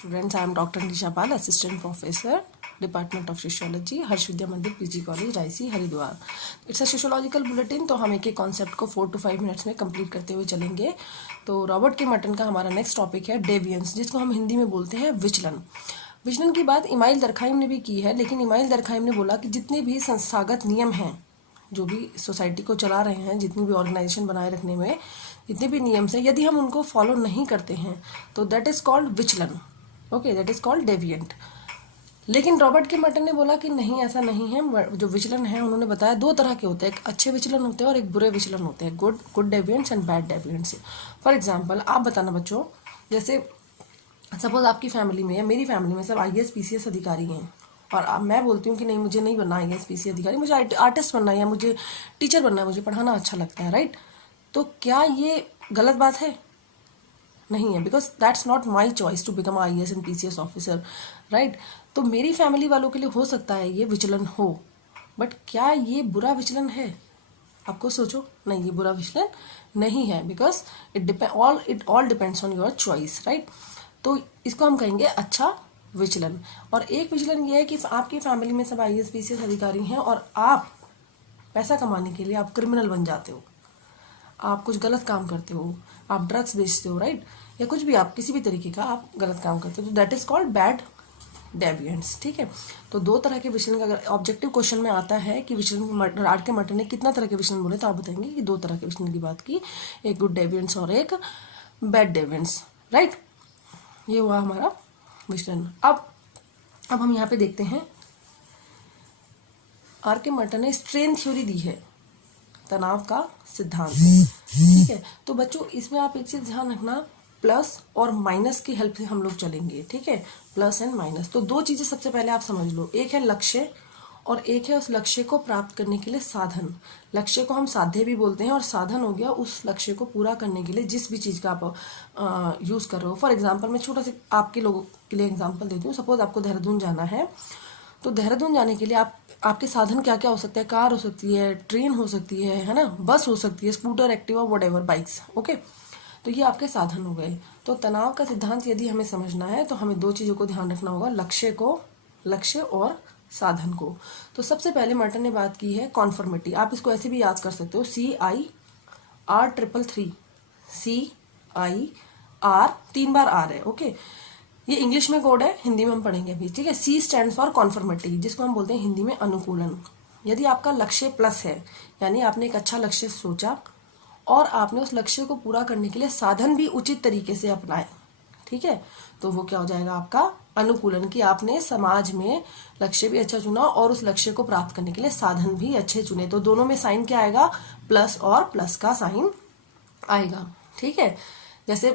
Students, I am Dr. Nisha Pal, Assistant Professor, Department of Sociology, हर्ष विद्या मंदिर PG college Raisi Haridwar. It's a sociological bulletin. तो हम एक एक concept को 4 to 5 मिनट्स में कंप्लीट करते हुए चलेंगे। तो रॉबर्ट के मर्टन का हमारा नेक्स्ट टॉपिक है डेविएंस, जिसको हम हिंदी में बोलते हैं विचलन। विचलन की बात इमाइल दरखाइम ने भी की है, लेकिन इमाइल दरखाइम ने बोला कि जितने भी संस्थागत नियम हैं, जो भी सोसाइटी को चला रहे हैं, जितनी भी ऑर्गेनाइजेशन बनाए रखने में जितने भी नियम हैं, यदि हम उनको फॉलो नहीं करते हैं तो दैट इज कॉल्ड विचलन। Okay, that is called deviant. लेकिन रॉबर्ट के मर्टन ने बोला कि नहीं, ऐसा नहीं है। जो विचलन है उन्होंने बताया दो तरह के होते हैं, एक अच्छे विचलन होते हैं और एक बुरे विचलन होते हैं, good deviants and bad deviants. For example आप बताना बच्चों, जैसे सपोज आपकी फैमिली में या मेरी फैमिली में सब IAS PCS अधिकारी हैं और मैं बोलती हूँ कि नहीं, मुझे नहीं बनना IAS PCS अधिकारी, मुझे आर्टिस्ट बनना है या मुझे टीचर बनना है, मुझे पढ़ाना अच्छा लगता है, राइट? तो क्या ये गलत बात है? नहीं है, because that's not my choice to become IAS and PCS officer, right? तो मेरी फैमिली वालों के लिए हो सकता है ये विचलन हो, बट क्या ये बुरा विचलन है? आपको सोचो, नहीं, ये बुरा विचलन नहीं है, because it all depends on your choice, right? तो इसको हम कहेंगे अच्छा विचलन। और एक विचलन ये है कि आपकी फैमिली में सब IAS PCS अधिकारी हैं और आप पैसा कमाने के लिए आप क्रिमिनल बन जाते हो, आप कुछ गलत काम करते हो, आप ड्रग्स बेचते हो, राइट? या कुछ भी, आप किसी भी तरीके का आप गलत काम करते हो, तो दैट इज कॉल्ड बैड डेविएंट्स, ठीक है? तो दो तरह के विचलन का अगर ऑब्जेक्टिव क्वेश्चन में आता है कि विचलन आर के मर्टन ने कितना तरह के विचलन बोले, तो आप बताएंगे कि दो तरह के विचलन की बात की, एक गुड डेविएंट्स और एक बैड डेविएंट्स, राइट? ये हुआ हमारा विचलन। अब हम यहाँ पे देखते हैं, आर के मर्टन ने स्ट्रेन थ्योरी दी है, तनाव का सिद्धांत, ठीक है? तो बच्चों इसमें आप एक चीज ध्यान रखना, प्लस और माइनस की हेल्प से हम लोग चलेंगे, ठीक है? Plus and minus. तो दो चीजें सबसे पहले आप समझ लो, एक है लक्ष्य और एक है उस लक्ष्य को प्राप्त करने के लिए साधन। लक्ष्य को हम साध्य भी बोलते हैं और साधन हो गया उस लक्ष्य को पूरा करने के लिए जिस भी चीज का आप यूज कर रहे हो। फॉर एग्जाम्पल मैं छोटा सा आपके लोगों के लिए एग्जाम्पल देती हूँ। सपोज आपको देहरादून जाना है, तो देहरादून जाने के लिए आपके साधन क्या क्या हो सकते हैं? कार हो सकती है, ट्रेन हो सकती है ना, बस हो सकती है, scooter, Activa, whatever, bikes, okay? तो ये आपके साधन हो गए। तो तनाव का सिद्धांत यदि हमें समझना है तो हमें दो चीजों को ध्यान रखना होगा, लक्ष्य और साधन को। तो सबसे पहले मर्टन ने बात की है कॉन्फर्मिटी। आप इसको ऐसे भी याद कर सकते हो, CIR333, CIR 3 बार R है, ओके? ये इंग्लिश में कोड है, हिंदी में हम पढ़ेंगे अभी, ठीक है? C स्टैंड फॉर कॉन्फर्मिटी, जिसको हम बोलते हैं हिंदी में अनुकूलन। यदि आपका लक्ष्य प्लस है, यानी आपने एक अच्छा लक्ष्य सोचा और आपने उस लक्ष्य को पूरा करने के लिए साधन भी उचित तरीके से अपनाए, ठीक है? तो वो क्या हो जाएगा आपका अनुकूलन, कि आपने समाज में लक्ष्य भी अच्छा चुना और उस लक्ष्य को प्राप्त करने के लिए साधन भी अच्छे चुने। तो दोनों में साइन क्या आएगा? प्लस, और प्लस का साइन आएगा, ठीक है? जैसे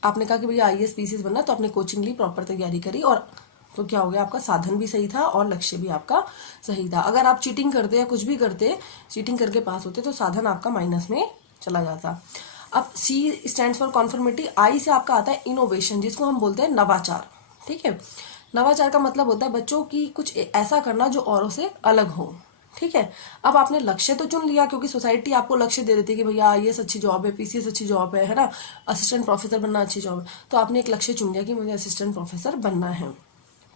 आपने कहा कि भैया IAS PCS बनना, तो आपने कोचिंग ली, प्रॉपर तैयारी करी, और तो क्या हो गया, आपका साधन भी सही था और लक्ष्य भी आपका सही था। अगर आप चीटिंग करते या कुछ भी करते, चीटिंग करके पास होते, तो साधन आपका माइनस में चला जाता। अब C स्टैंड्स फॉर कॉन्फर्मिटी, I से आपका आता है इनोवेशन, जिसको हम बोलते हैं नवाचार, ठीक है? नवाचार का मतलब होता है बच्चों की कुछ ऐसा करना जो औरों से अलग हो, ठीक है? अब आपने लक्ष्य तो चुन लिया, क्योंकि सोसाइटी आपको लक्ष्य दे देती है कि भैया IAS अच्छी जॉब है, PCS अच्छी जॉब है ना, असिस्टेंट प्रोफेसर बनना अच्छी जॉब है। तो आपने एक लक्ष्य चुन लिया कि मुझे असिस्टेंट प्रोफेसर बनना है,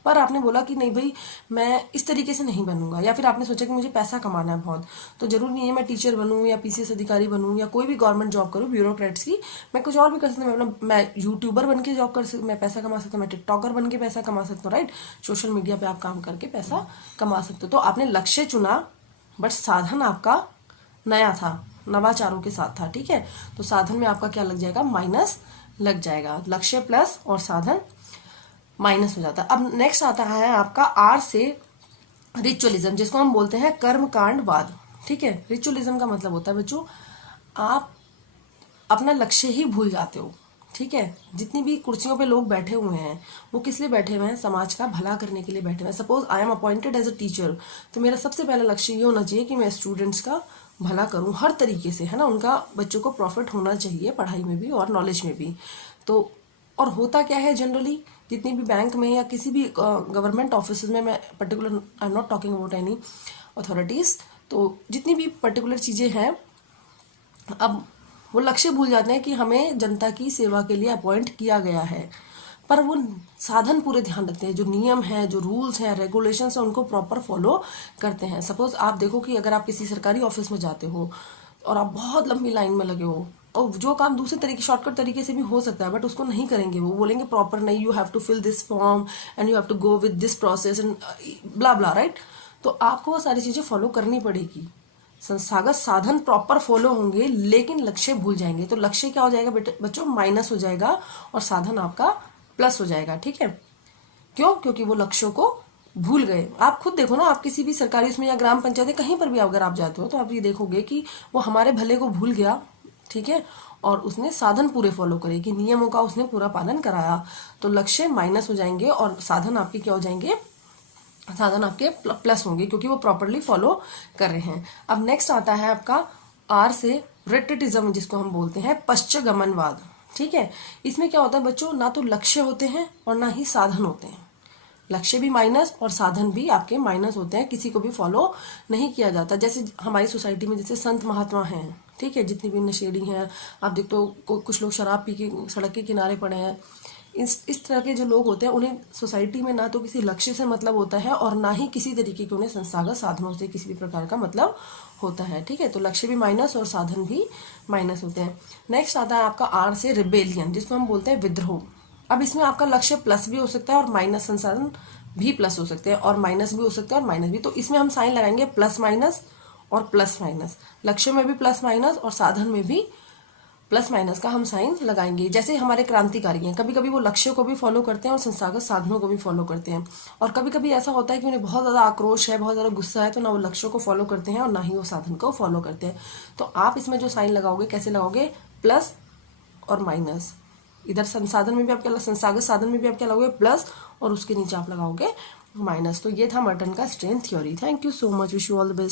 पर आपने बोला कि नहीं भाई, मैं इस तरीके से नहीं बनूंगा, या फिर आपने सोचा कि मुझे पैसा कमाना है बहुत, तो जरूरी नहीं है मैं टीचर बनूं या PCS अधिकारी बनूं या कोई भी गवर्नमेंट जॉब करूं, ब्यूरोक्रेट्स की, मैं कुछ और भी कर सकता हूँ। मैं यूट्यूबर बन के जॉब कर सकता, मैं पैसा कमा सकता हूँ, मैं टिकटॉकर बन के पैसा कमा सकता हूँ, राइट? सोशल मीडिया पे आप काम करके पैसा कमा सकते हो। तो आपने लक्ष्य चुना, बट साधन आपका नया था, नवाचारों के साथ था, ठीक है? तो साधन में आपका क्या लग जाएगा? माइनस लग जाएगा। लक्ष्य प्लस और साधन माइनस हो जाता है। अब नेक्स्ट आता है आपका R से रिचुअलिज्म, जिसको हम बोलते हैं कर्मकांडवाद, ठीक है? रिचुअलिज्म का मतलब होता है बच्चों, आप अपना लक्ष्य ही भूल जाते हो, ठीक है? जितनी भी कुर्सियों पे लोग बैठे हुए हैं, वो किस लिए बैठे हुए हैं? समाज का भला करने के लिए बैठे हुए हैं। Suppose I am appointed as a teacher, तो मेरा सबसे पहला लक्ष्य ये होना चाहिए कि मैं स्टूडेंट्स का भला करूं हर तरीके से, है ना? उनका, बच्चों को प्रॉफिट होना चाहिए पढ़ाई में भी और नॉलेज में भी। तो और होता क्या है जनरली, जितनी भी बैंक में या किसी भी गवर्नमेंट ऑफिस में, मैं particular, I am not talking about any authorities, तो जितनी भी पर्टिकुलर चीजें हैं, अब वो लक्ष्य भूल जाते हैं कि हमें जनता की सेवा के लिए अपॉइंट किया गया है, पर वो साधन पूरे ध्यान रखते हैं, जो नियम है, जो रूल्स हैं, रेगुलेशंस हैं, उनको प्रॉपर फॉलो करते हैं। सपोज आप देखो कि अगर आप किसी सरकारी ऑफिस में जाते हो और आप बहुत लंबी लाइन में लगे हो, और जो काम दूसरे तरीके, शॉर्टकट तरीके से भी हो सकता है, बट उसको नहीं करेंगे, वो बोलेंगे प्रॉपर नहीं, you have to fill this form and you have to go with this process and blah blah, right. तो आपको वो सारी चीजें फॉलो करनी पड़ेगी। संस्थागत साधन प्रॉपर फॉलो होंगे, लेकिन लक्ष्य भूल जाएंगे, तो लक्ष्य क्या हो जाएगा बच्चों, माइनस हो जाएगा, और साधन आपका प्लस हो जाएगा। ठीक है, क्यों? क्योंकि वो लक्ष्यों को भूल गए। आप खुद देखो ना, आप किसी भी सरकारी उसमें या ग्राम पंचायत कहीं पर भी अगर आप जाते हो तो आप ये देखोगे कि वो हमारे भले को भूल गया, ठीक है, और उसने साधन पूरे फॉलो करे, कि नियमों का उसने पूरा पालन कराया, तो लक्ष्य माइनस हो जाएंगे और साधन आपके क्या हो जाएंगे, साधन आपके प्लस होंगे, क्योंकि वो प्रॉपरली फॉलो कर रहे हैं। अब नेक्स्ट आता है आपका आर से रेट्रेटिज्म, जिसको हम बोलते हैं पश्चगमनवाद। ठीक है, इसमें क्या होता है बच्चों, ना तो लक्ष्य होते हैं और ना ही साधन होते हैं। लक्ष्य भी माइनस और साधन भी आपके माइनस होते हैं, किसी को भी फॉलो नहीं किया जाता। जैसे हमारी सोसाइटी में जैसे संत महात्मा हैं, ठीक है, जितनी भी नशेड़ी हैं, आप देखते हो कुछ लोग शराब पी के सड़क के किनारे पड़े हैं। इस तरह के जो लोग होते हैं, उन्हें सोसाइटी में ना तो किसी लक्ष्य से मतलब होता है और ना ही किसी तरीके के उन्हें संस्थागत साधनों से किसी भी प्रकार का मतलब होता है। ठीक है, तो लक्ष्य भी माइनस और साधन भी माइनस होते हैं। नेक्स्ट आता है आपका आर से रिबेलियन, जिसको हम बोलते हैं विद्रोह। अब इसमें आपका लक्ष्य प्लस भी हो सकता है और माइनस, संसाधन भी प्लस हो सकते हैं और माइनस भी हो सकता है और माइनस भी। तो इसमें हम साइन लगाएंगे प्लस माइनस और प्लस माइनस। लक्ष्य में भी प्लस माइनस और साधन में भी प्लस माइनस का हम साइन लगाएंगे। जैसे हमारे क्रांतिकारी हैं, कभी कभी वो लक्ष्य को भी फॉलो करते हैं और संस्थागत साधनों को भी फॉलो करते हैं, और कभी कभी ऐसा होता है कि उन्हें बहुत ज्यादा आक्रोश है, बहुत ज्यादा गुस्सा है, तो ना वो लक्ष्य को फॉलो करते हैं और ना ही वो साधन को फॉलो करते हैं। तो आप इसमें जो साइन लगाओगे, कैसे लगाओगे, प्लस और माइनस। इधर संसाधन में भी आप क्या, संस्थागत साधन में भी आप क्या लगाओगे, प्लस, और उसके नीचे आप लगाओगे माइनस। तो ये था मर्टन का strength theory. Thank you so much, wish you all the best.